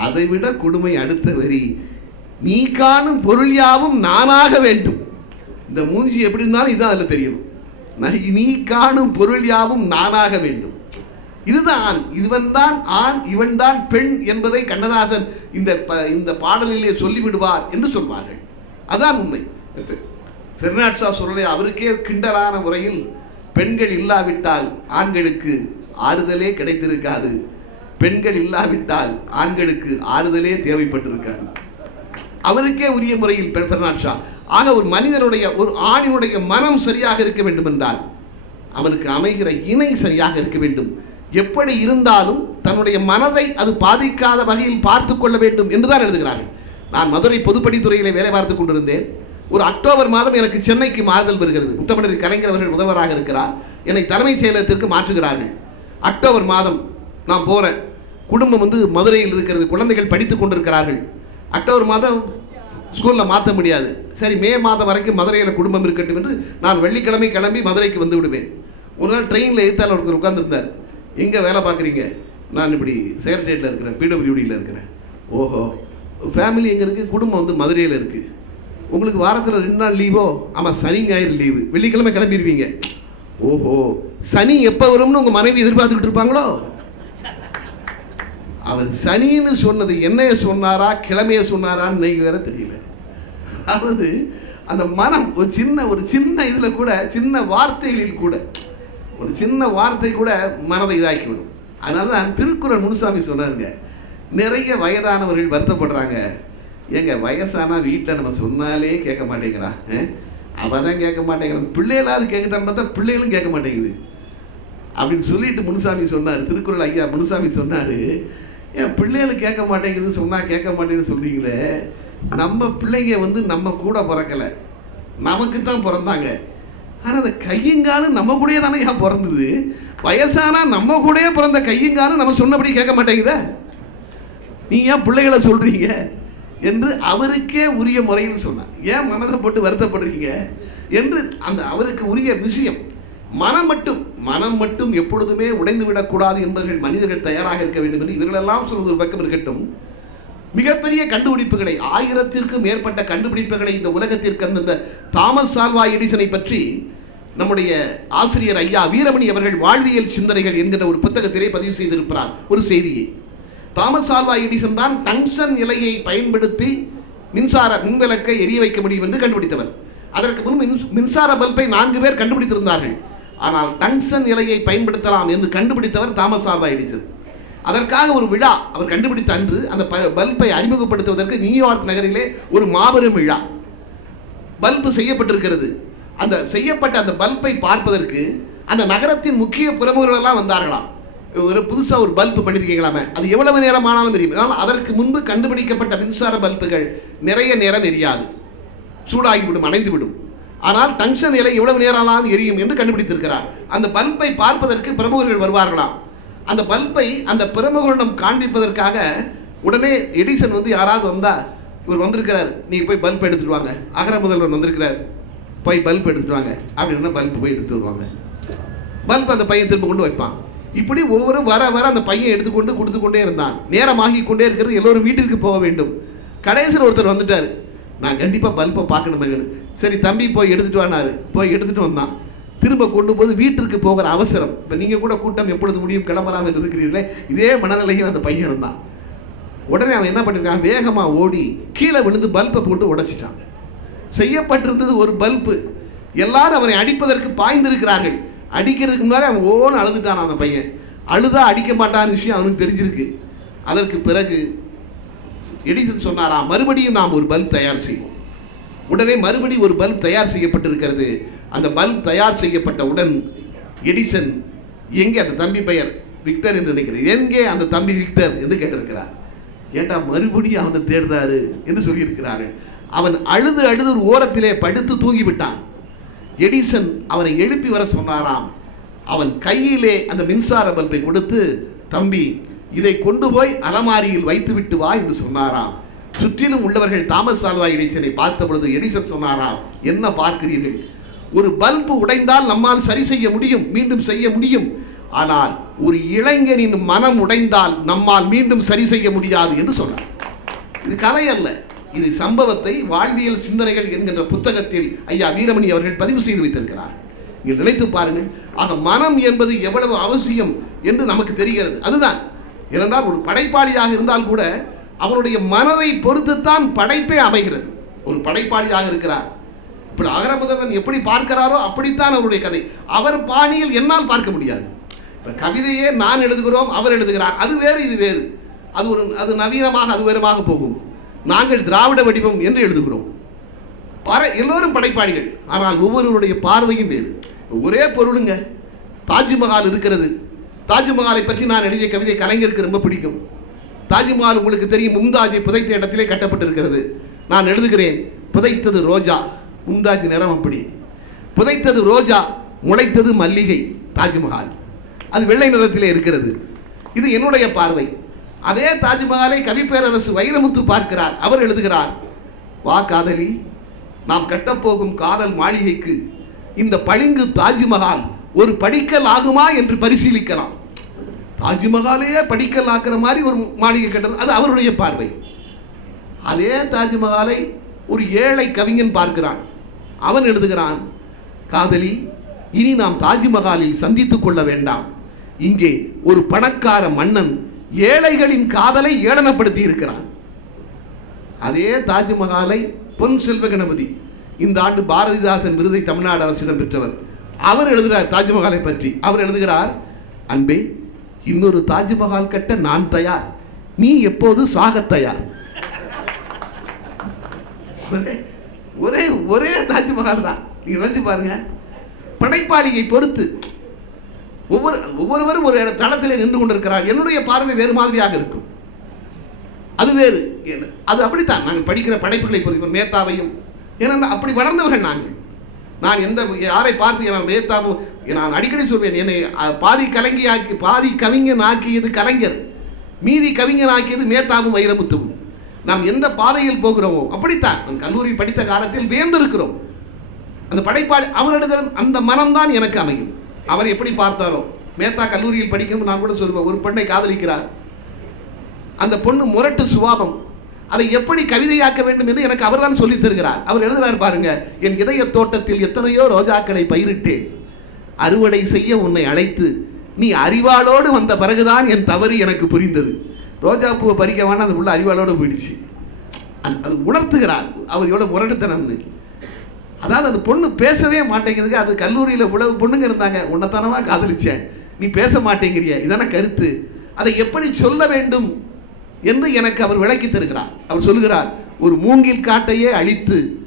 அதைவிட கொடுமை அடுத்த வரி. நீ காணும் பொருள் யாவும் நானாக வேண்டும். இந்த மூஞ்சி எப்படி இருந்தாலும் இதுதான் அதில் தெரியணும். நீ காணும் பொருள் யாவும் நானாக வேண்டும். இதுதான் இவன் தான் ஆண் இவன் தான் பெண் என்பதை கண்ணதாசன் இந்த ப- இந்த பாடலிலே சொல்லிவிடுவார் என்று சொல்வார்கள். அதான் உண்மை. பெர்னாட்ஸா சொல்லலை அவருக்கே கிண்டலான முறையில் பெண்கள் இல்லாவிட்டால் ஆண்களுக்கு ஆறுதலே கிடைத்திருக்காது. பெண்கள் இல்லாவிட்டால் ஆண்களுக்கு ஆறுதலே தேவைப்பட்டிருக்காரு அவருக்கே உரிய முறையில் பெர்னாட் ஷா. ஆக ஒரு மனிதனுடைய ஒரு ஆணினுடைய மனம் சரியாக இருக்க வேண்டும் என்றால் அவனுக்கு அமைகிற இணை சரியாக இருக்க வேண்டும். எப்படி இருந்தாலும் தன்னுடைய மனதை அது பாதிக்காத வகையில் பார்த்து கொள்ள வேண்டும் என்றுதான் எழுதுகிறார்கள். நான் மதுரை பொதுப்பணித்துறையிலே வேலை பார்த்து கொண்டிருந்தேன். ஒரு அக்டோபர் மாதம் எனக்கு சென்னைக்கு மாறுதல் வருகிறது. முத்தமிழர் கலைஞர் அவர்கள் முதல்வராக இருக்கிறார். என்னை தலைமைச் செயலகத்திற்கு மாற்றுகிறார்கள். அக்டோபர் மாதம் நான் போகிறேன் குடும்பம் வந்து மதுரையில் இருக்கிறது குழந்தைகள் படித்து கொண்டிருக்கிறார்கள். அக்டோபர் மாதம் ஸ்கூலில் மாற்ற முடியாது. சரி மே மாதம் வரைக்கும் மதுரையில் குடும்பம் இருக்கட்டும் என்று நான் வெள்ளிக்கிழமை கிளம்பி மதுரைக்கு வந்து விடுவேன். ஒரு நாள் ட்ரெயினில் எழுத்தாளர் ஒருத்தர் உட்காந்துருந்தார் எங்கே வேலை பார்க்குறீங்க? நான் இப்படி செக்ரட்டரியேட்டில் இருக்கிறேன் பிடபிள்யூடியில் இருக்கிறேன். ஓஹோ ஃபேமிலி எங்கே இருக்குது குடும்பம் வந்து மதுரையில் இருக்குது உங்களுக்கு வாரத்தில் ரெண்டு நாள் லீவோ ஆமாம் சனி ஞாயிறு லீவு வெள்ளிக்கிழமை கிளம்பிடுவீங்க ஓஹோ சனி எப்போ வரும்னு உங்கள் மனைவி எதிர்பார்த்துக்கிட்டு இருப்பாங்களோ? அவர் சனின்னு சொன்னது என்னைய சொன்னாரா கிழமைய சொன்னாரான்னு நீங்கள் வேற தெரியல. அதாவது அந்த மனம் ஒரு சின்ன ஒரு சின்ன இதில் கூட சின்ன வார்த்தைகளில் கூட ஒரு சின்ன வார்த்தை கூட மனதை இதாக்கி விடும் அதனால தான் திருக்குறள் முனுசாமி சொன்னாருங்க நிறைய வயதானவர்கள் வருத்தப்படுறாங்க. ஏங்க வயசானா வீட்டில் நம்ம சொன்னாலே கேட்க மாட்டேங்கிறா? அவள் தான் கேட்க மாட்டேங்கிறான். பிள்ளைகளாவது கேட்குதான்னு பார்த்தா பிள்ளைகளும் கேட்க மாட்டேங்குது. அப்படின்னு சொல்லிட்டு முனுசாமி சொன்னார் திருக்குறள் ஐயா முனுசாமி சொன்னார் என் பிள்ளைகள் கேட்க மாட்டேங்குது சொன்னால் கேட்க மாட்டேங்குது சொல்கிறீங்களே நம்ம பிள்ளைங்க வந்து நம்ம கூட பிறக்கலை. நமக்கு தான் பிறந்தாங்க. ஆனால் அந்த கையங்காலும் நம்ம கூடயே தானே ஏன் பிறந்தது? வயசானா நம்ம கூடயே பிறந்த கையங்காலும் நம்ம சொன்னபடி கேட்க மாட்டேங்குதா? நீ ஏன் பிள்ளைகளை சொல்கிறீங்க என்று அவருக்கே உரிய முறையில் சொன்னார். ஏன் மனதை போட்டு வருத்தப்படுறீங்க? என்று அந்த அவருக்கு உரிய விஷயம் மனம் மட்டும் மனம் மட்டும் எப்பொழுதுமே உடைந்து விடக்கூடாது என்பவர்கள் மனிதர்கள் தயாராக இருக்க வேண்டும் என்று இவர்களெல்லாம் சொல்வது ஒரு பக்கம் இருக்கட்டும். மிகப்பெரிய கண்டுபிடிப்புகளை ஆயிரத்திற்கும் மேற்பட்ட கண்டுபிடிப்புகளை இந்த உலகத்திற்கு அந்த தாமஸ் ஆல்வா எடிசனை பற்றி நம்முடைய ஆசிரியர் ஐயா வீரமணி அவர்கள் வாழ்வியல் சிந்தனைகள் என்கிற ஒரு புத்தகத்திலே பதிவு செய்திருக்கிறார். ஒரு செய்தியை. தாமஸ் ஆல்வா எடிசன் தான் டங்ஷன் நிலையை பயன்படுத்தி மின்சார மின்விளக்கை எரிய வைக்க முடியும் என்று கண்டுபிடித்தவர். அதற்கு முன் மின் மின்சார பல்பை நான்கு பேர் கண்டுபிடித்திருந்தார்கள். ஆனால் டங்ஷன் இலையை பயன்படுத்தலாம் என்று கண்டுபிடித்தவர் தாமஸ் ஆல்வா எடிசன் அதற்காக ஒரு விழா அவர் கண்டுபிடித்த அன்று அந்த ப- பல்பை அறிமுகப்படுத்துவதற்கு நியூயார்க் நகரிலே ஒரு மாபெரும் விழா. பல்பு செய்யப்பட்டிருக்கிறது. அந்த செய்யப்பட்ட அந்த பல்பை பார்ப்பதற்கு அந்த நகரத்தின் முக்கிய பிரமுகர்களெல்லாம் வந்தார்களாம். ஒரு புதுசாக ஒரு பல்பு பண்ணியிருக்கீங்களாமே அது எவ்வளவு நேரம் ஆனாலும் எரியும். ஆனால் அதற்கு முன்பு கண்டுபிடிக்கப்பட்ட மின்சார பல்புகள் நிறைய நேரம் எரியாது. சூடாகிவிடும் அணைந்து விடும் ஆனால் டங்ஷன் இலை எவ்வளவு நேரம் ஆனாலும் எரியும் என்று கண்டுபிடித்திருக்கிறார். அந்த பல்பை பார்ப்பதற்கு பிரமுகர்கள் வருவார்களாம். அந்த பல்பை அந்த பிரமுகரிடம் காண்பிப்பதற்காக உடனே எடிசன் வந்து யாராவது வந்தால் இவர் வந்திருக்கிறார் நீங்கள் போய் பல்ப் எடுத்துகிட்டு வாங்க. அகர முதல்வர் வந்திருக்கிறார். போய் பல்ப் எடுத்துட்டு வாங்க. அப்படின்னா பல்ப் போய் எடுத்துட்டு வருவாங்க. பல்ப் அந்த பையன் திரும்ப கொண்டு வைப்பான். இப்படி ஒவ்வொரு வர வர அந்த பையன் எடுத்துக்கொண்டு கொடுத்து கொண்டே இருந்தான். நேரமாகி கொண்டே இருக்கிறது. எல்லோரும் வீட்டிற்கு போக வேண்டும். கடைசியில் ஒருத்தர் வந்துட்டார். நான் கண்டிப்பாக பல்பை பார்க்கணும் சரி தம்பி போய் எடுத்துட்டு வானாரு போய் எடுத்துட்டு வந்தான். திரும்ப கொண்டு போது வீட்டிற்கு போகிற அவசரம். இப்போ நீங்கள் கூட கூட்டம் எப்பொழுது முடியும்? கிளம்பலாம் இருக்கிறீர்களே. இதே மனநிலையில் அந்த பையன் இருந்தான். உடனே அவன் என்ன பண்ணியிருக்கான் வேகமாக ஓடி கீழே விழுந்து பல்பை போட்டு உடைச்சிட்டான். செய்யப்பட்டிருந்தது ஒரு பல்பு. எல்லாரும் அவனை அடிப்பதற்கு பாய்ந்திருக்கிறார்கள். அடிக்கிறதுக்கு முன்னாடி அவன் ஓன்னு அழுதுட்டான் அந்த பையன். அழுதா அடிக்க மாட்டான்னு விஷயம் அவனுக்கு தெரிஞ்சிருக்கு. அதற்கு பிறகு எடிசன் சொன்னாரா மறுபடியும் நாம் ஒரு பல்ப் தயார் செய்வோம். உடனே மறுபடி ஒரு பல்ப் தயார் செய்யப்பட்டிருக்கிறது. அந்த பல்ப் தயார் செய்யப்பட்டவுடன் எடிசன் எங்கே அந்த தம்பி பெயர்? விக்டர் என்று நினைக்கிறேன். எங்கே அந்த தம்பி விக்டர் என்று கேட்டிருக்கிறார். ஏண்டா மறுபடியும் அவனை தேடுறாரு என்று சொல்லியிருக்கிறாரு. அவன் அழுது அழுது ஒரு ஓரத்திலே படுத்து தூங்கிவிட்டான். எடிசன் அவனை எழுப்பி வர சொன்னாராம். அவன் கையிலே அந்த மின்சார பல்பை கொடுத்து தம்பி இதை கொண்டு போய் அலமாரியில் வைத்து விட்டு வா என்று சொன்னாராம். சுற்றிலும் உள்ளவர்கள் தாமஸ் ஆல்வா எடிசனை பார்த்த பொழுது எடிசன் சொன்னாரா என்ன பார்க்கிறீர்கள்? ஒரு பல்பு உடைந்தால் நம்மால் சரி செய்ய முடியும் மீண்டும் செய்ய முடியும். ஆனால் ஒரு இளைஞனின் மனம் உடைந்தால் நம்மால் மீண்டும் சரி செய்ய முடியாது என்று சொன்னார். இது கதை அல்ல. இது சம்பவத்தை வாழ்வியல் சிந்தனைகள் என்கின்ற புத்தகத்தில் ஐயா வீரமணி அவர்கள் பதிவு செய்து வைத்திருக்கிறார். நீங்கள் நினைத்து பாருங்கள் ஆக மனம் என்பது எவ்வளவு அவசியம் என்று நமக்கு தெரிகிறது. அதுதான். ஏனென்றால் ஒரு படைப்பாளியாக இருந்தால் கூட அவருடைய மனதை பொறுத்துத்தான் படைப்பே அமைகிறது. ஒரு படைப்பாளியாக இருக்கிறார். இப்படி அகரமுதவன் எப்படி பார்க்கிறாரோ அப்படித்தான் அவருடைய கதை. அவர் பாணியில் என்னால் பார்க்க முடியாது. இப்போ கவிதையே நான் எழுதுகிறோம் அவர் எழுதுகிறார். அது வேறு இது வேறு. அது ஒரு அது நவீனமாக அது வேறுமாக போகும். நாங்கள் திராவிட வடிவம் என்று எழுதுகிறோம். பர எல்லோரும் படைப்பாளிகள். ஆனால் ஒவ்வொருவருடைய பார்வையும் வேறு. ஒரே பொருளுங்க. தாஜ்மஹால் இருக்கிறது. தாஜ்மஹாலை பற்றி நான் எழுதிய கவிதை கலைஞருக்கு ரொம்ப பிடிக்கும். தாஜ்மஹால் உங்களுக்கு தெரியும் மும்தாஜை புதைத்த இடத்திலே கட்டப்பட்டிருக்கிறது. நான் எழுதுகிறேன் புதைத்தது ரோஜா மும்தாஜ் நிறம் அப்படி. புதைத்தது ரோஜா முளைத்தது மல்லிகை தாஜ்மஹால். அது வெள்ளை நிறத்திலே இருக்கிறது. இது என்னுடைய பார்வை. அதே தாஜ்மஹாலை கவிப்பேரரசு வைரமுத்து பார்க்கிறார். அவர் எழுதுகிறார் வா காதலி நாம் கட்டப்போகும் காதல் மாளிகைக்கு இந்த பளிங்கு தாஜ்மஹால் ஒரு படிக்கல் ஆகுமா என்று பரிசீலிக்கலாம். தாஜ்மஹாலையே படிக்கல் ஆக்குற மாதிரி ஒரு மாளிகை கட்டணும். அது அவருடைய பார்வை. அதே தாஜ்மஹாலை ஒரு ஏழை கவிஞன் பார்க்கிறான். அவன் எழுதுகிறான் காதலி இனி நாம் தாஜ்மஹாலில் சந்தித்து கொள்ள வேண்டாம். இங்கே ஒரு பணக்கார மன்னன் ஏழைகளின் காதலை ஏளனப்படுத்தி இருக்கிறான். அதே தாஜ்மஹாலை பொன் செல்வ கணபதி இந்த ஆண்டு பாரதிதாசன் விருதை தமிழ்நாடு அரசிடம் பெற்றவர். அவர் எழுதுகிறார் தாஜ்மஹாலை பற்றி. அவர் எழுதுகிறார் அன்பே இன்னொரு தாஜ்மஹால் கட்ட நான் தயார். நீ எப்போது சாக தயார்? ஒரே ஒரே ஒரே தாஜ்மஹால் தான். நீ நினைச்சு பாருங்க. படைப்பாளியை பொறுத்து ஒவ்வொரு ஒவ்வொருவரும் ஒரு இட- நின்று கொண்டிருக்கிறார். என்னுடைய பார்வை வேறு மாதிரியாக இருக்கும். அது வேறு. அது அப்படித்தான். நாங்கள் படிக்கிற படைப்புகளை பொறுத்து மேத்தாவையும் ஏன்னா அப்படி வளர்ந்தவர்கள் நாங்கள். நான் எந்த யாரை பார்த்து நான் மேத்தாவும் நான் அடிக்கடி சொல்வேன் என்னை பாதி கலங்கி ஆக்கி பாதி கவிஞன் ஆக்கியது கலைஞர். மீதி கவிஞன் ஆக்கியது மேத்தாவும் வைரமுத்துவும். நாம் எந்த பாதையில் போகிறோமோ அப்படித்தான். நான் கல்லூரி படித்த காலத்தில் வேந்திருக்கிறோம் அந்த படைப்பாளி அவரிடத்த அந்த மனம்தான் எனக்கு அமையும். அவர் எப்படி பார்த்தாரோ மேத்தா கல்லூரியில் படிக்கும் நான் கூட சொல்லுவேன் ஒரு பெண்ணை காதலிக்கிறார். அந்த பொண்ணு முரட்டு சுபாவம் அதை எப்படி கவிதையாக்க வேண்டும் என்று எனக்கு அவர்தான் சொல்லித் தருகிறார். அவர் எழுதுகிறார் பாருங்க என் இதய தோட்டத்தில் எத்தனையோ ரோஜாக்களை பயிரிட்டேன். அறுவடை செய்ய உன்னை அழைத்து நீ அறிவாளோடு வந்த பிறகுதான் என் தவறு எனக்கு புரிந்தது. ரோஜா பூவை பறிக்க வேணாம் அந்த புள்ள அறிவாளோடு போயிடுச்சு. அது உணர்த்துகிறார். அவர் எவ்வளோ முரட்டுத்தனம்னு. அதாவது அந்த பொண்ணு பேசவே மாட்டேங்குதுங்க. அது கல்லூரியில் இவ்வளவு பொண்ணுங்க இருந்தாங்க. உன்னத்தனமாக காதலிச்சேன். நீ பேச மாட்டேங்கிறிய. இதான கருத்து. அதை எப்படி சொல்ல வேண்டும்? என்று எனக்கு அவர் விளக்கி தருகிறார். அவர் சொல்லுகிறார் ஒரு மூங்கில் காட்டையே அழித்து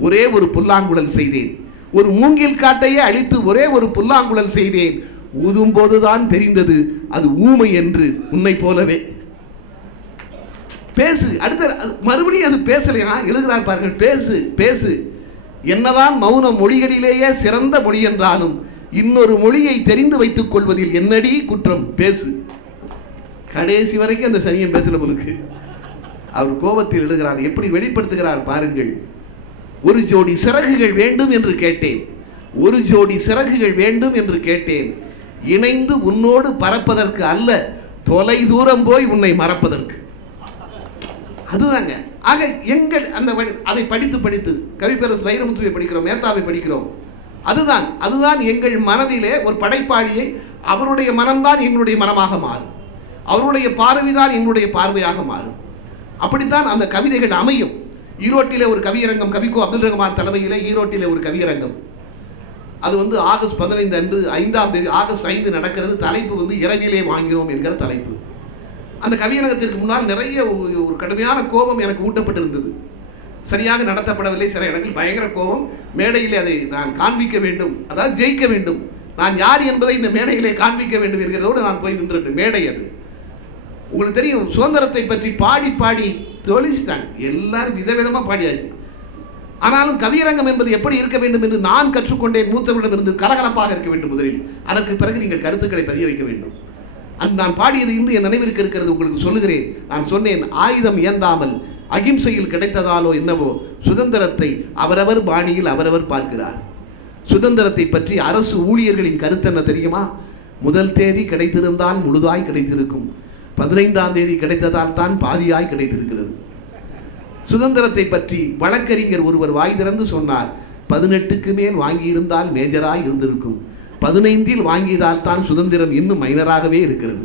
ஒரே ஒரு புல்லாங்குழல் செய்தேன். ஒரு மூங்கில் காட்டையே அழித்து ஒரே ஒரு புல்லாங்குழல் செய்தேன். ஊதும்போதுதான் தெரிந்தது அது ஊமை என்று உன்னை போலவே. பேசு அடுத்த அது- மறுபடியும் அது பேசலையா? எழுதுகிறார் பாருங்கள் பேசு பேசு. என்னதான் மௌன மொழிகளிலேயே சிறந்த மொழி என்றாலும் இன்னொரு மொழியை தெரிந்து வைத்துக் கொள்வதில் என்னடி குற்றம்? பேசு. கடைசி வரைக்கும் அந்த சனியன் பேசல பொழுது அவர் கோபத்தில் எழுதுகிறார் எப்படி வெளிப்படுத்துகிறார் பாருங்கள். ஒரு ஜோடி சிறகுகள் வேண்டும் என்று கேட்டேன். ஒரு ஜோடி சிறகுகள் வேண்டும் என்று கேட்டேன். இணைந்து உன்னோடு பறப்பதற்கு அல்ல தொலை தூரம் போய் உன்னை மறப்பதற்கு. அதுதாங்க. ஆக எங்கள் அந்த வழி- அதை படித்து படித்து கவிப்பேரஸ் வைரமுத்துவை படிக்கிறோம் மேத்தாவை படிக்கிறோம். அதுதான் அதுதான் எங்கள் மனதிலே ஒரு படைப்பாளியை அவருடைய மனம்தான் எங்களுடைய மனமாக மாறும். அவருடைய பார்வைதான் எங்களுடைய பார்வையாக மாறும். அப்படித்தான் அந்த கவிதைகள் அமையும். ஈரோட்டிலே ஒரு கவியரங்கம் கவிக்கோ அப்துல் ரஹ்மான் தலைமையிலே ஈரோட்டிலே ஒரு கவியரங்கம். அது வந்து ஆகஸ்ட் பதினைந்து அன்று ஐந்தாம் தேதி ஆகஸ்ட் ஐந்து நடக்கிறது. தலைப்பு வந்து இரவிலே வாங்கினோம் என்கிற தலைப்பு. அந்த கவியரங்கத்திற்கு முன்னால் நிறைய ஒரு ஒரு கடுமையான கோபம் எனக்கு ஊட்டப்பட்டிருந்தது. சரியாக நடத்தப்படவில்லை. சில இடங்களில் பயங்கர கோபம். மேடையிலே அதை நான் காண்பிக்க வேண்டும். அதாவது ஜெயிக்க வேண்டும். நான் யார் என்பதை இந்த மேடையிலே காண்பிக்க வேண்டும் என்கிறதோடு நான் போய் நின்றுட்டு மேடை அது. உங்களுக்கு தெரியும் சுதந்திரத்தை பற்றி பாடி பாடி தொழிச்சிட்டாங்க. எல்லாரும் விதவிதமாக பாடியாச்சு. ஆனாலும் கவியரங்கம் என்பது எப்படி இருக்க வேண்டும் என்று நான் கற்றுக்கொண்டேன். மூத்தவர்களிடமிருந்து கலகலப்பாக இருக்க வேண்டும் முதலில். அதற்கு பிறகு நீங்கள் கருத்துக்களை பதிய வைக்க வேண்டும். அந்த நான் பாடியது இன்று என் நினைவிற்கு இருக்கிறது உங்களுக்கு சொல்லுகிறேன். நான் சொன்னேன் ஆயுதம் இயந்தாமல் அகிம்சையில் கிடைத்ததாலோ என்னவோ சுதந்திரத்தை அவரவர் பாணியில் அவரவர் பார்க்கிறார். சுதந்திரத்தை பற்றி அரசு ஊழியர்களின் கருத்து என்ன தெரியுமா? முதல் தேதி கிடைத்திருந்தால் முழுதாய் கிடைத்திருக்கும். பதினைந்தாம் தேதி கிடைத்ததால் தான் பாதியாய் கிடைத்திருக்கிறது. சுதந்திரத்தை பற்றி வழக்கறிஞர் ஒருவர் வாய் திறந்து சொன்னார் பதினெட்டுக்கு மேல் வாங்கியிருந்தால் மேஜராய் இருந்திருக்கும். பதினைந்தில் வாங்கியதால் தான் சுதந்திரம் இன்னும் மைனராகவே இருக்கிறது.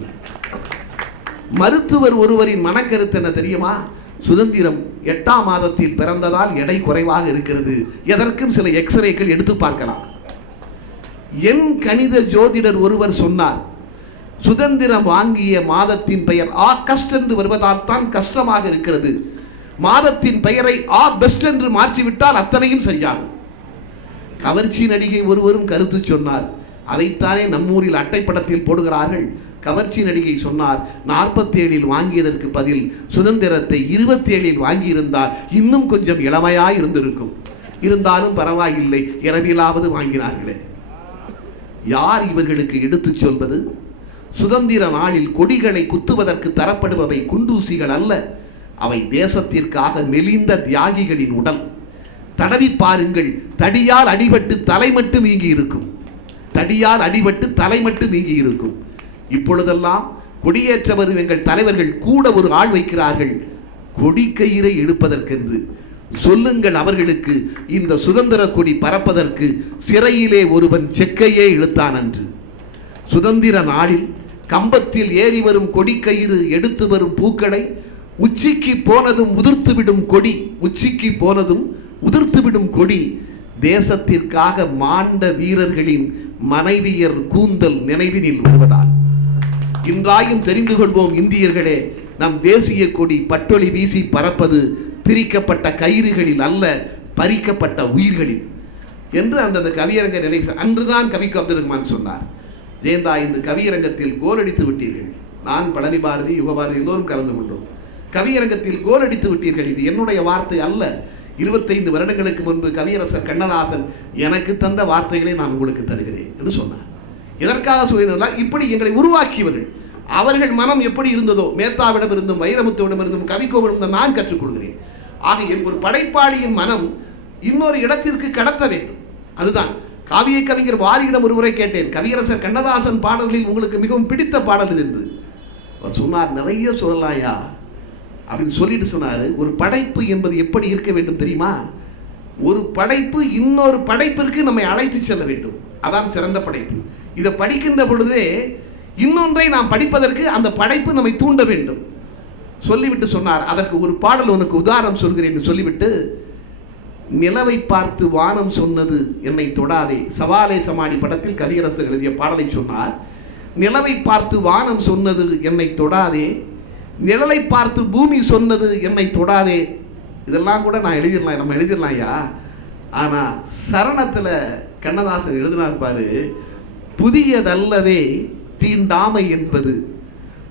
மருத்துவர் ஒருவரின் மனக்கருத்து என்ன தெரியுமா? சுதந்திரம் எட்டாம் மாதத்தில் பிறந்ததால் எடை குறைவாக இருக்கிறது. எதற்கும் சில எக்ஸ்ரேக்கள் எடுத்து பார்க்கலாம். என் கணித ஜோதிடர் ஒருவர் சொன்னார் சுதந்திரம் வாங்கிய மாதத்தின் பெயர் ஆகஸ்ட் என்று வருவதால் தான் கஷ்டமாக இருக்கிறது. மாதத்தின் பெயரை ஆ பெஸ்ட் என்று மாற்றிவிட்டால் அத்தனையும் சரியாகும். கவர்ச்சி நடிகை ஒருவரும் கருத்து சொன்னார். அதைத்தானே நம்மூரில் அட்டைப்படத்தில் போடுகிறார்கள். கவர்ச்சி நடிகை சொன்னார் நாற்பத்தேழில் வாங்கியதற்கு பதில் சுதந்திரத்தை இருபத்தேழில் வாங்கியிருந்தால் இன்னும் கொஞ்சம் இளமையாய் இருந்திருக்கும். இருந்தாலும் பரவாயில்லை இரவிலாவது வாங்கினார்களே. யார் இவர்களுக்கு எடுத்துச் சொல்வது? சுதந்திர நாளில் கொடிகளை குத்துவதற்கு தரப்படுபவை குண்டூசிகள் அல்ல. அவை தேசத்திற்காக மெலிந்த தியாகிகளின் உடல். தடவி பாருங்கள் தடியால் அடிபட்டு தலை மட்டும் வீங்கி இருக்கும். தடியால் அடிபட்டு தலை மட்டும் வீங்கி இருக்கும். இப்பொழுதெல்லாம் கொடியேற்றவர் எங்கள் தலைவர்கள் கூட ஒரு ஆள் வைக்கிறார்கள். கொடிக்கயிறை இழுப்பதற்கென்று சொல்லுங்கள் அவர்களுக்கு இந்த சுதந்திர கொடி பறப்பதற்கு சிறையிலே ஒருவன் செக்கையே இழுத்தான் என்று சுதந்திர நாளில் கம்பத்தில் ஏறி வரும் கொடிக்கயிறு எடுத்து வரும் பூக்களை உச்சிக்கு போனதும் உதிர்த்துவிடும் கொடி உச்சிக்கு போனதும் உதிர்த்துவிடும் கொடி தேசத்திற்காக மாண்ட வீரர்களின் மனைவியர் கூந்தல் நினைவினில் வருவதால். இன்றாயும் தெரிந்து கொள்வோம் இந்தியர்களே நம் தேசிய கொடி பட்டொளி வீசி பறப்பது திரிக்கப்பட்ட கயிறுகளில் அல்ல பறிக்கப்பட்ட உயிர்களில். என்று அந்த கவியரங்க நினைவு அன்றுதான் கவிக்கு அப்துல் ரஹ்மான் சொன்னார். ஜெயந்தா இன்று கவியரங்கத்தில் கோல் அடித்து விட்டீர்கள். நான் பழனி பாரதி யுகபாரதி எல்லோரும் கலந்து கொண்டோம். கவியரங்கத்தில் கோல் அடித்து விட்டீர்கள். இது என்னுடைய வார்த்தை அல்ல. இருபத்தைந்து வருடங்களுக்கு முன்பு கவியரசர் கண்ணதாசன் எனக்கு தந்த வார்த்தைகளை நான் உங்களுக்கு தருகிறேன் என்று சொன்னார். எதற்காக சொல்லினால் இப்படி எங்களை உருவாக்கியவர்கள் அவர்கள் மனம் எப்படி இருந்ததோ மேத்தாவிடம் இருந்தும் வைரமுத்துவிடம் இருந்தும் கவிக்கோவிடம் நான் கற்றுக்கொள்கிறேன். ஆக என் ஒரு படைப்பாளியின் மனம் இன்னொரு இடத்திற்கு கடத்த வேண்டும். அதுதான் காவிய கவிஞர் வாரியிடம் ஒருமுறை கேட்டேன் கவியரசர் கண்ணதாசன் பாடல்களில் உங்களுக்கு மிகவும் பிடித்த பாடல் இது என்று அவர் சொன்னார் நிறைய சொல்லலாயா அப்படின்னு சொல்லிட்டு சொன்னார் ஒரு படைப்பு என்பது எப்படி இருக்க வேண்டும் தெரியுமா? ஒரு படைப்பு இன்னொரு படைப்பிற்கு நம்மை அழைத்து செல்ல வேண்டும். அதான் சிறந்த படைப்பு. இதை படிக்கின்ற பொழுதே இன்னொன்றை நாம் படிப்பதற்கு அந்த படைப்பு நம்மை தூண்ட வேண்டும். சொல்லிவிட்டு சொன்னார் அதற்கு ஒரு பாடல் உனக்கு உதாரணம் சொல்கிறேன் என்று சொல்லிவிட்டு நிலவை பார்த்து வானம் சொன்னது என்னை தொடாதே. சவாலே சமாடி படத்தில் கவியரசர் எழுதிய பாடலை சொன்னார். நிலவை பார்த்து வானம் சொன்னது என்னை தொடாதே. நிழலை பார்த்து பூமி சொன்னது என்னை தொடாதே. இதெல்லாம் கூட நான் எழுதிடலாம் நம்ம எழுதிடலாம் ஐயா. ஆனால் சரணத்தில் கண்ணதாசன் எழுதினார் பாரு புதியதல்லவே தீண்டாமை என்பது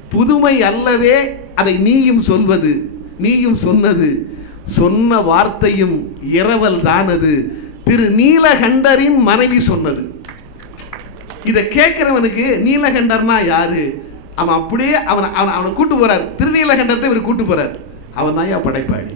புதுமை அல்லவே அதை நீயும் சொல்வது நீயும் சொன்னது சொன்ன வார்த்தையும் இரவல் தானது? திரு நீலகண்டரின் மனைவி சொன்னது. இதை கேட்குறவனுக்கு நீலகண்டர்னா யாரு? அவன் அப்படியே அவன் அவன் அவனை கூட்டு போகிறார் திருநீலகண்டத்தை இவர் கூட்டு போகிறார் அவன் தான் படைப்பாளி?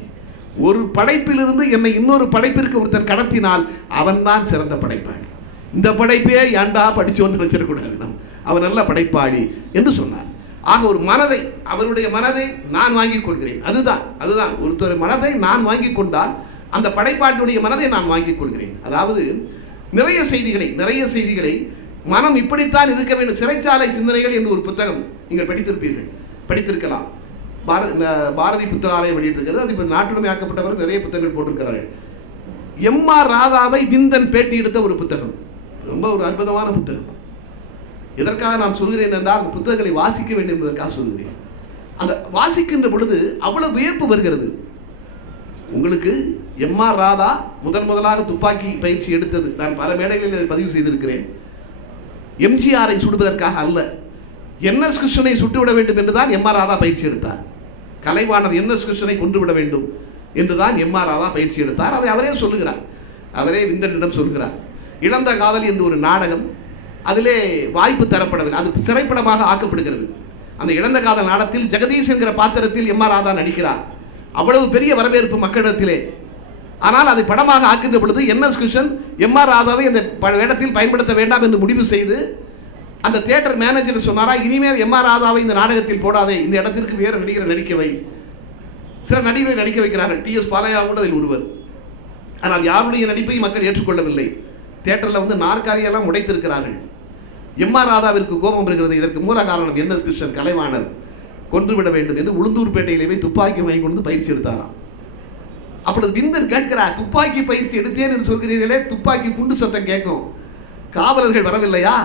ஒரு படைப்பிலிருந்து என்னை இன்னொரு படைப்பிற்கு ஒருத்தன் கடத்தினால் அவன் தான் சிறந்த படைப்பாளி. இந்த படைப்பே ஏண்டா படிச்சோன்னு நினச்சிடக்கூடாது நம்ம. அவன் நல்ல படைப்பாளி என்று சொன்னார். ஆக ஒரு மனதை அவருடைய மனதை நான் வாங்கி கொள்கிறேன். அதுதான் அதுதான். ஒருத்தர் மனதை நான் வாங்கி கொண்டால் அந்த படைப்பாட்டுடைய மனதை நான் வாங்கிக் கொள்கிறேன். அதாவது நிறைய செய்திகளை நிறைய செய்திகளை மனம் இப்படித்தான் இருக்க வேண்டும். சிறைச்சாலை சிந்தனைகள் என்று ஒரு புத்தகம் நீங்கள் படித்திருப்பீர்கள். படித்திருக்கலாம். பாரதி பாரதி புத்தகாலயம் வெளியிட்டிருக்கிறது. அது இப்போ நாட்டுடைமையாக்கப்பட்டவர் நிறைய புத்தகங்கள் போட்டிருக்கிறார்கள். எம் ஆர் ராதாவை விந்தன் பேட்டி எடுத்த ஒரு புத்தகம். ரொம்ப ஒரு அற்புதமான புத்தகம். எதற்காக நான் சொல்கிறேன் என்றால் அந்த புத்தகங்களை வாசிக்க வேண்டும் என்பதற்காக சொல்கிறேன். அந்த வாசிக்கின்ற பொழுது அவ்வளவு வியப்பு வருகிறது. உங்களுக்கு எம் ஆர் ராதா முதன் முதலாக துப்பாக்கி பயிற்சி எடுத்தது. நான் பல மேடைகளில் இதை பதிவு செய்திருக்கிறேன். எம்ஜிஆரை சுடுவதற்காக அல்ல. என்எஸ் கிருஷ்ணனை சுட்டுவிட வேண்டும் என்று தான் எம் ஆர் ராதா பயிற்சி எடுத்தார். கலைவாணர் என்எஸ் கிருஷ்ணனை கொன்றுவிட வேண்டும் என்று தான் எம் ஆர் ராதா பயிற்சி எடுத்தார். அதை அவரே சொல்லுகிறார். அவரே விந்தனிடம் சொல்கிறார். இழந்த காதல் என்று ஒரு நாடகம் அதிலே வாய்ப்பு தரப்படவில்லை. அது சிறைப்படமாக ஆக்கப்படுகிறது. அந்த இழந்த காதல் நாடத்தில் ஜெகதீஷ் என்கிற பாத்திரத்தில் எம் ஆர் ராதா நடிக்கிறார். அவ்வளவு பெரிய வரவேற்பு மக்களிடத்திலே. ஆனால் அதை படமாக ஆக்கின்ற பொழுது என்எஸ் கிருஷ்ணன் எம் ஆர் ராதாவை அந்த ப- வேடத்தில் பயன்படுத்த வேண்டாம் என்று முடிவு செய்து அந்த தியேட்டர் மேனேஜர் சொன்னாரா இனிமேல் எம் ஆர் ராதாவை இந்த நாடகத்தில் போடாதே. இந்த இடத்திற்கு வேறு நடிகரை நடிக்க வை. சில நடிகரை நடிக்க வைக்கிறார்கள். டி எஸ் பாலையா கூட அதில் ஒருவர். ஆனால் யாருடைய நடிப்பை மக்கள் ஏற்றுக்கொள்ளவில்லை. தியேட்டரில் வந்து நாற்காலியெல்லாம் உடைத்திருக்கிறார்கள். எம் ஆர் ராதாவிற்கு கோபம் இருக்கிறது இதற்கு மூல காரணம் என் எஸ் கிருஷ்ணன்? கலைவாணர். கொன்றுவிட வேண்டும் என்று உளுந்தூர்பேட்டையிலே போய் துப்பாக்கி வாங்கி கொண்டு பயிற்சி எடுத்தாராம். அப்பொழுது விந்தர் கேட்கிறார் துப்பாக்கி பயிற்சி எடுத்தேன் என்று சொல்கிறீர்களே துப்பாக்கி குண்டு சத்தம் கேட்கும். காவலர்கள் வரவில்லையா?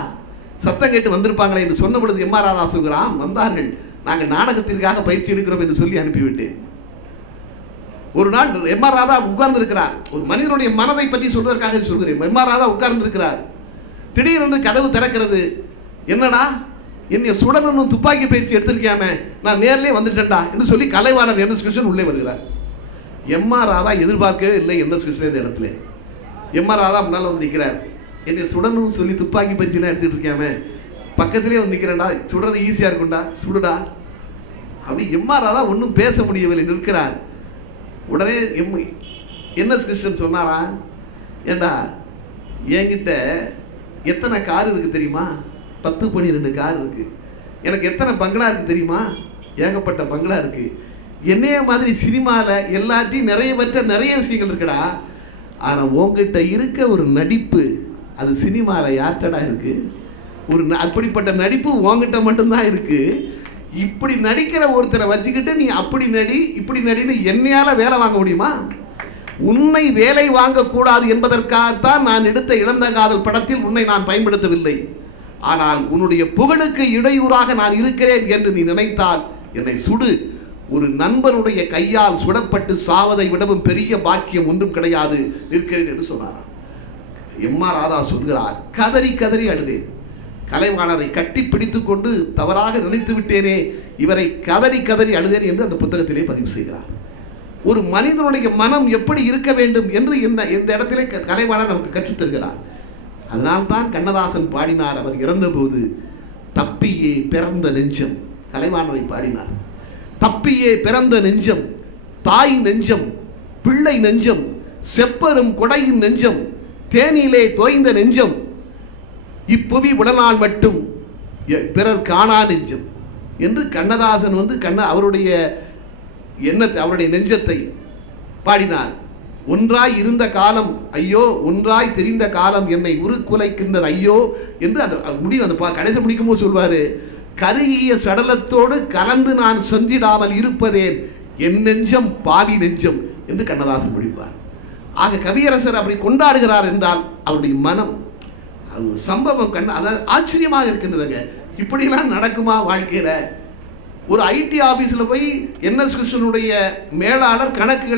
சத்தம் கேட்டு வந்திருப்பாங்களே என்று சொன்ன பொழுது எம் ஆர் ராதா சொல்கிறான் வந்தார்கள். நாங்கள் நாடகத்திற்காக பயிற்சி எடுக்கிறோம் என்று சொல்லி அனுப்பிவிட்டேன். ஒரு நாள் எம் ஆர் ராதா உட்கார்ந்துருக்கிறார். ஒரு மனிதனுடைய மனதை பற்றி சொல்வதற்காக சொல்கிறேன். எம் ஆர் ராதா உட்கார்ந்துருக்கிறார். திடீரென்று கதவு திறக்கிறது. என்னடா? என்னை சுடனும் துப்பாக்கி பயிற்சி எடுத்திருக்கியாமே? நான் நேர்லேயே வந்துட்டேன்டா என்று சொல்லி கலைவாணர் என் எஸ் கிருஷ்ணன் உள்ளே வருகிறார். எம் ஆர் ராதா எதிர்பார்க்கவே இல்லை என் எஸ் கிருஷ்ணன் இந்த இடத்துல. எம் ஆர் ராதா முன்னால் வந்து நிற்கிறார். என்னை சுடணும்னு சொல்லி துப்பாக்கி பயிற்சியெல்லாம் எடுத்துகிட்டு இருக்கியாமே? பக்கத்திலே வந்து நிற்கிறேன்டா. சுடுறது ஈஸியாக இருக்கும்டா. சுடுடா. அப்படி எம் ஆர் ராதா ஒன்றும் பேச முடியவில்லை. நிற்கிறார். உடனே எம் என்எஸ் கிருஷ்ணன் சொன்னாரா? ஏண்டா என்கிட்ட எத்தனை கார் இருக்குது தெரியுமா? பத்து பன்னிரெண்டு கார் இருக்குது எனக்கு எத்தனை பங்களா இருக்குது தெரியுமா? ஏகப்பட்ட பங்களா இருக்குது என்னைய மாதிரி சினிமாவில் எல்லாத்தையும் நிறைய பெற்ற நிறைய விஷயங்கள் இருக்குடா. ஆனால் உங்ககிட்ட இருக்க ஒரு நடிப்பு அது சினிமாவில் யார்கிட்டடா இருக்குது ஒரு அப்படிப்பட்ட நடிப்பு உங்ககிட்ட மட்டும்தான் இருக்குது இப்படி நடிக்கிற ஒருத்தரை வச்சுக்கிட்டு நீ அப்படி நடி இப்படி நடின்னு என்னையால் வேலை வாங்க முடியுமா? உன்னை வேலை வாங்கக்கூடாது என்பதற்காகத்தான் நான் எடுத்த இழந்த காதல் படத்தில் உன்னை நான் பயன்படுத்தவில்லை. ஆனால் உன்னுடைய புகழுக்கு இடையூறாக நான் இருக்கிறேன் என்று நீ நினைத்தால் என்னை சுடு. ஒரு நண்பனுடைய கையால் சுடப்பட்டு சாவதை விடவும் பெரிய பாக்கியம் ஒன்றும் கிடையாது. நிற்கிறேன் என்று சொன்னாராம். எம் ஆர் ராதா சொல்கிறார் கதறி கதறி அழுதேன். கலைவாணரை கட்டி பிடித்து கொண்டு தவறாக நினைத்து விட்டேனே இவரை கதறி கதறி அழுதேன் என்று அந்த புத்தகத்திலே பதிவு செய்கிறார். ஒரு மனிதனுடைய மனம் எப்படி இருக்க வேண்டும் என்று என்ன இந்த இடத்திலே க- கலைவாணர் நமக்கு கற்றுத்தருகிறார் அதனால்தான் கண்ணதாசன் பாடினார் அவர் இறந்தபோது தப்பியே பிறந்த நெஞ்சம் கலைவாணரை பாடினார். தப்பியே பிறந்த நெஞ்சம் தாய் நெஞ்சம் பிள்ளை நெஞ்சம் செப்பரும் கொடையின் நெஞ்சம் தேனிலே தோய்ந்த நெஞ்சம் இப்புவி உடனால் மட்டும் எ- பிறர் காணா நெஞ்சம் என்று கண்ணதாசன் வந்து கண்ண அவருடைய எண்ணத்தை அவருடைய நெஞ்சத்தை பாடினார். ஒன்றாய் இருந்த காலம் ஐயோ ஒன்றாய் தெரிந்த காலம் என்னை உருக்குலைக்கின்றது ஐயோ என்று அந்த அது முடிவு அந்த பா- கடைசி முடிக்கும்போது சொல்வார் கருகிய சடலத்தோடு கலந்து நான் சென்றிடாமல் இருப்பதேன் என் நெஞ்சம் பாவி நெஞ்சம் என்று கண்ணதாசன் முடிப்பார். ஆக கவியரசர் அப்படி கொண்டாடுகிறார் என்றால் அவருடைய மனம் அது சம்பவம் கண் அதாவது ஆச்சரியமாக இருக்கின்றதுங்க. இப்படிலாம் நடக்குமா வாழ்க்கையில்? ஒரு ஐடி ஆபீஸ்ல போய் என்எஸ் கிருஷ்ணனுடைய மேலாளர் கணக்குகளை